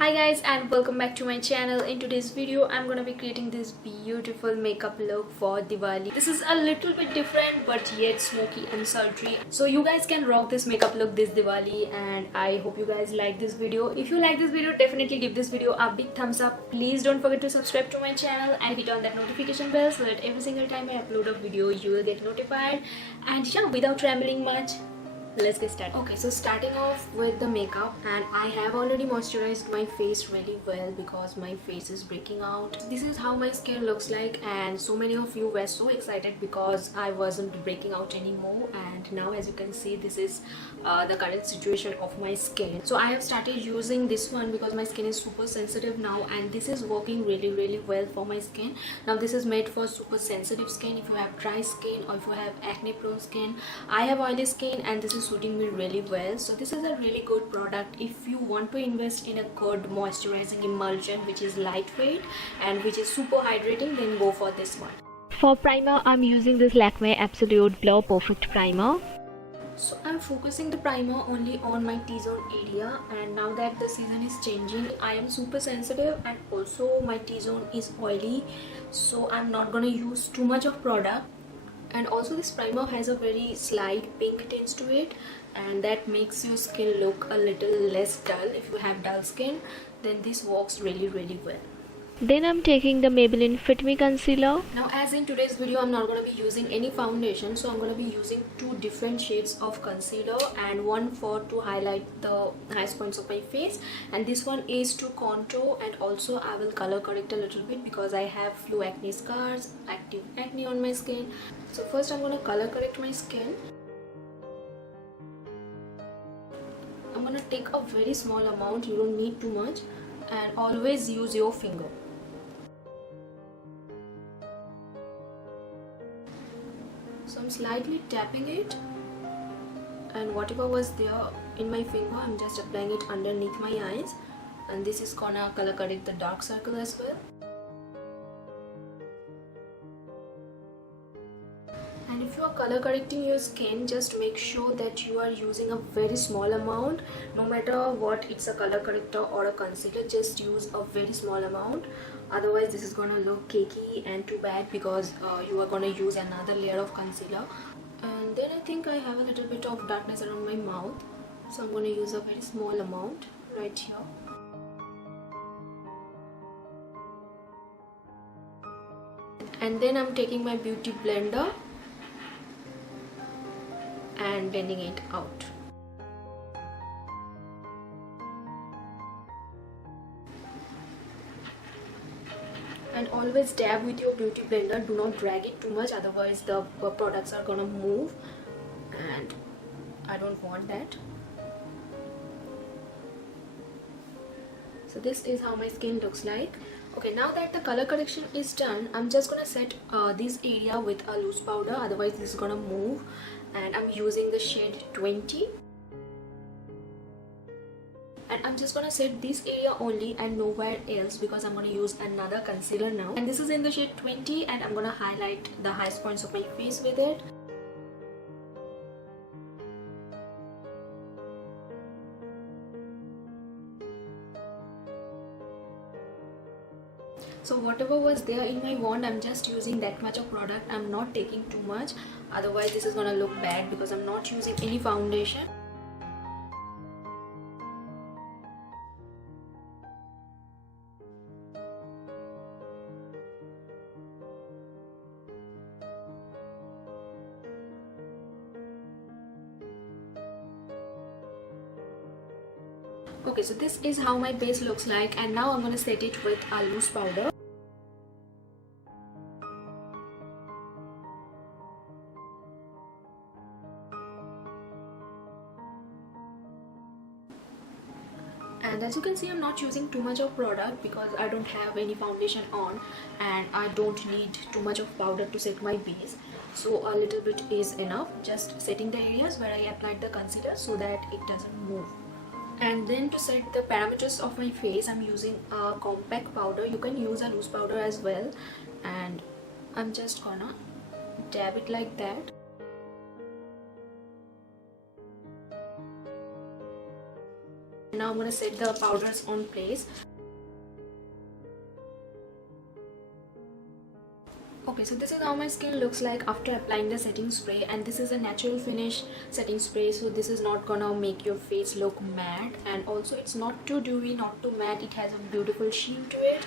Hi guys, and welcome back to my channel. In today's video I'm gonna be creating this beautiful makeup look for Diwali. This is a little bit different but yet smoky and sultry, so you guys can rock this makeup look this Diwali, and I hope you guys like this video. If you like this video, definitely give this video a big thumbs up. Please don't forget to subscribe to my channel and hit on that notification bell so that every single time I upload a video you will get notified. And yeah, without rambling much, let's get started. Okay, so starting off with the makeup, and I have already moisturized my face really well because my face is breaking out. This is how my skin looks like, and so many of you were so excited because I wasn't breaking out anymore, and now as you can see this is the current situation of my skin. So I have started using this one because my skin is super sensitive now, and this is working really well for my skin. Now this is made for super sensitive skin. If you have dry skin or if you have acne prone skin, I have oily skin and this is suiting me really well. So this is a really good product if you want to invest in a good moisturizing emulsion which is lightweight and which is super hydrating, then go for this one. For primer, I'm using this Lakme Absolute Blur Perfect Primer. So I'm focusing the primer only on my T-zone area, and now that the season is changing, I am super sensitive and also my T-zone is oily, so I'm not gonna use too much of product. And also this primer has a very slight pink tinge to it, and that makes your skin look a little less dull. If you have dull skin, then this works really well. Then I'm taking the Maybelline Fit Me Concealer. Now as in today's video I'm not going to be using any foundation, so I'm going to be using two different shades of concealer, and one to highlight the highest points of my face, and this one is to contour, and also I will color correct a little bit because I have few acne scars, active acne on my skin. So first I'm going to color correct my skin. I'm going to take a very small amount, you don't need too much, and always use your finger. So I'm slightly tapping it, and whatever was there in my finger I'm just applying it underneath my eyes, and this is gonna color correct the dark circle as well. And if you are color correcting your skin, just make sure that you are using a very small amount. No matter what, it's a color corrector or a concealer, just use a very small amount. Otherwise this is gonna look cakey and too bad because you are gonna use another layer of concealer. And then I think I have a little bit of darkness around my mouth, so I'm gonna use a very small amount right here. And then I'm taking my beauty blender and blending it out. And always dab with your beauty blender, do not drag it too much, otherwise the products are gonna move and I don't want that. So this is how my skin looks like. Okay, now that the color correction is done, I'm just gonna set this area with a loose powder, otherwise this is gonna move, and I'm using the shade 20. And I'm just gonna set this area only and nowhere else because I'm gonna use another concealer now, and this is in the shade 20, and I'm gonna highlight the highest points of my face with it. So whatever was there in my wand, I'm just using that much of product. I'm not taking too much, otherwise this is gonna look bad because I'm not using any foundation. Okay, so this is how my base looks like, and now I'm gonna set it with a loose powder. And as you can see, I'm not using too much of product because I don't have any foundation on, and I don't need too much of powder to set my base, so a little bit is enough. Just setting the areas where I applied the concealer so that it doesn't move. And then to set the parameters of my face, I'm using a compact powder. You can use a loose powder as well, and I'm just gonna dab it like that. now I'm gonna set the powders on place. Okay, so this is how my skin looks like after applying the setting spray, and this is a natural finish setting spray, so this is not gonna make your face look matte, and also it's not too dewy, not too matte. It has a beautiful sheen to it,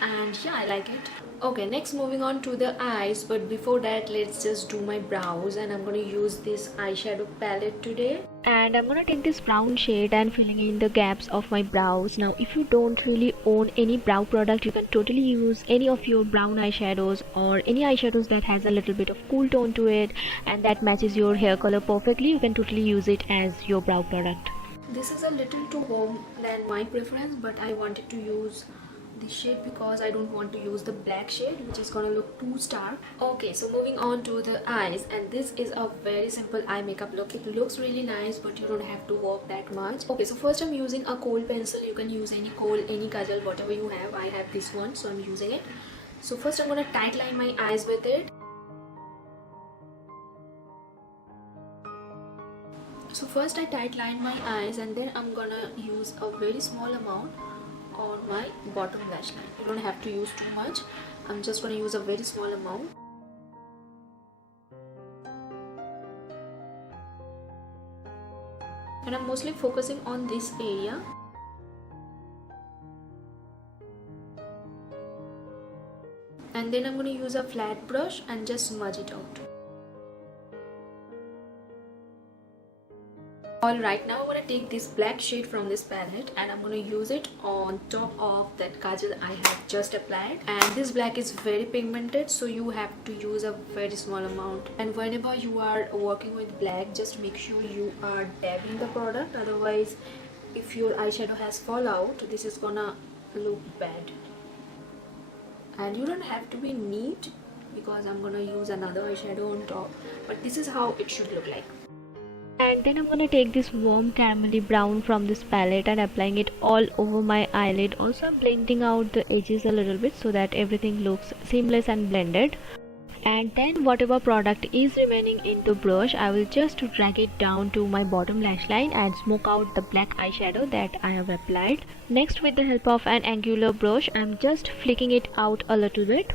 and yeah, I like it. Okay, next moving on to the eyes, but before that let's just do my brows, and I'm gonna use this eyeshadow palette today. And I'm gonna take this brown shade and filling in the gaps of my brows. Now if you don't really own any brow product, you can totally use any of your brown eyeshadows or any eyeshadows that has a little bit of cool tone to it and that matches your hair color perfectly. You can totally use it as your brow product. This is a little too warm than my preference, but I wanted to use this shade because I don't want to use the black shade, which is gonna look too stark. Okay, so moving on to the eyes, and this is a very simple eye makeup look. It looks really nice, but you don't have to work that much. Okay, so first I'm using a Kohl pencil. You can use any Kohl, any kajal, whatever you have. I have this one, so I'm using it. So first I'm gonna tight line my eyes with it. So first I tight line my eyes, and then I'm gonna use a very small amount on my bottom lash line. You don't have to use too much. I'm just going to use a very small amount. And I'm mostly focusing on this area. And then I'm going to use a flat brush and just smudge it out. Alright, now I'm going to take this black shade from this palette and I'm going to use it on top of that kajal I have just applied. And this black is very pigmented, so you have to use a very small amount. And whenever you are working with black, just make sure you are dabbing the product. Otherwise, if your eyeshadow has fallout, this is gonna look bad. And you don't have to be neat because I'm gonna use another eyeshadow on top. But this is how it should look like. And then I'm gonna take this warm caramelly brown from this palette and applying it all over my eyelid. Also I'm blending out the edges a little bit so that everything looks seamless and blended. And then whatever product is remaining in the brush, I will just drag it down to my bottom lash line and smoke out the black eyeshadow that I have applied. Next, with the help of an angular brush, I'm just flicking it out a little bit.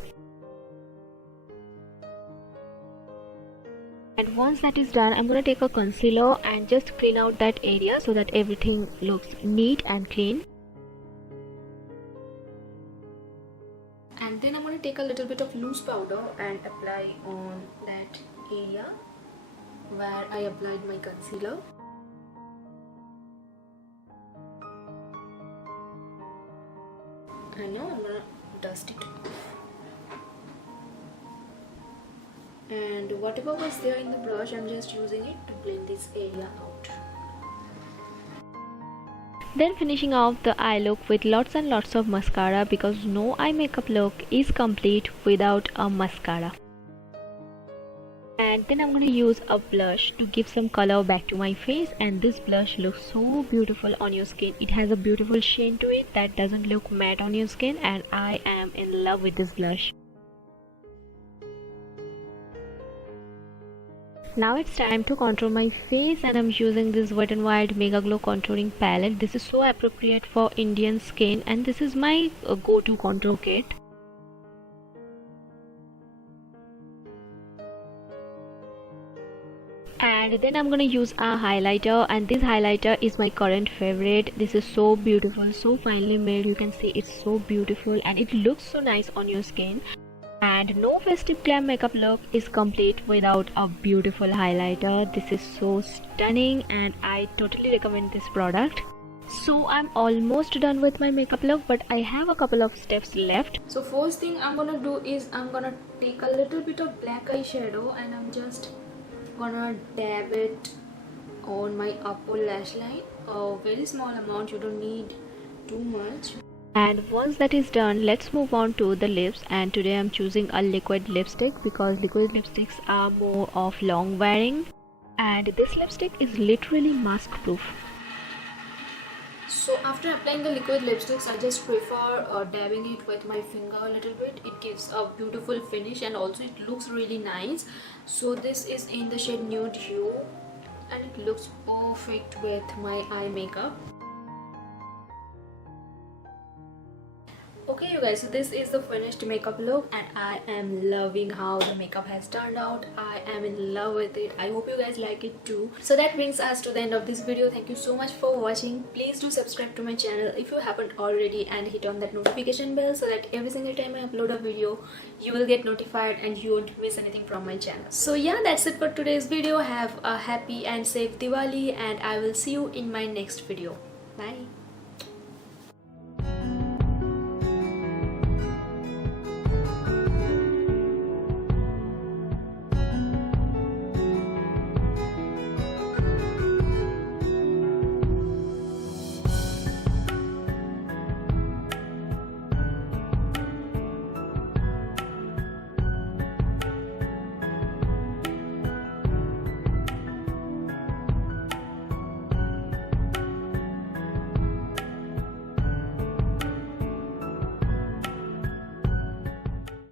And once that is done, I'm going to take a concealer and just clean out that area so that everything looks neat and clean. And then I'm going to take a little bit of loose powder and apply on that area where I applied my concealer. And now I'm going to dust it. And whatever was there in the brush, I'm just using it to blend this area out. Then finishing off the eye look with lots and lots of mascara, because no eye makeup look is complete without a mascara. And then I'm going to use a blush to give some color back to my face, and this blush looks so beautiful on your skin. It has a beautiful sheen to it that doesn't look matte on your skin, and I am in love with this blush. Now it's time to contour my face, and I'm using this Wet n Wild MegaGlo contouring palette. This is so appropriate for Indian skin, and this is my go-to contour kit. And then I'm gonna use a highlighter, and this highlighter is my current favorite. This is so beautiful, so finely made. You can see it's so beautiful and it looks so nice on your skin. And no festive glam makeup look is complete without a beautiful highlighter. This is so stunning and I totally recommend this product. So I'm almost done with my makeup look, but I have a couple of steps left. So first thing I'm gonna do is I'm gonna take a little bit of black eyeshadow and I'm just gonna dab it on my upper lash line. A very small amount, you don't need too much. And once that is done, let's move on to the lips. And today I'm choosing a liquid lipstick because liquid lipsticks are more of long wearing, and this lipstick is literally mask proof. So after applying the liquid lipsticks, I just prefer dabbing it with my finger a little bit. It gives a beautiful finish and also it looks really nice. So this is in the shade Nude Hue and it looks perfect with my eye makeup. Okay you guys, so this is the finished makeup look and I am loving how the makeup has turned out. I am in love with it. I hope you guys like it too. So that brings us to the end of this video. Thank you so much for watching. Please do subscribe to my channel if you haven't already and hit on that notification bell so that every single time I upload a video you will get notified and you won't miss anything from my channel. So yeah, that's it for today's video. Have a happy and safe Diwali and I will see you in my next video. Bye.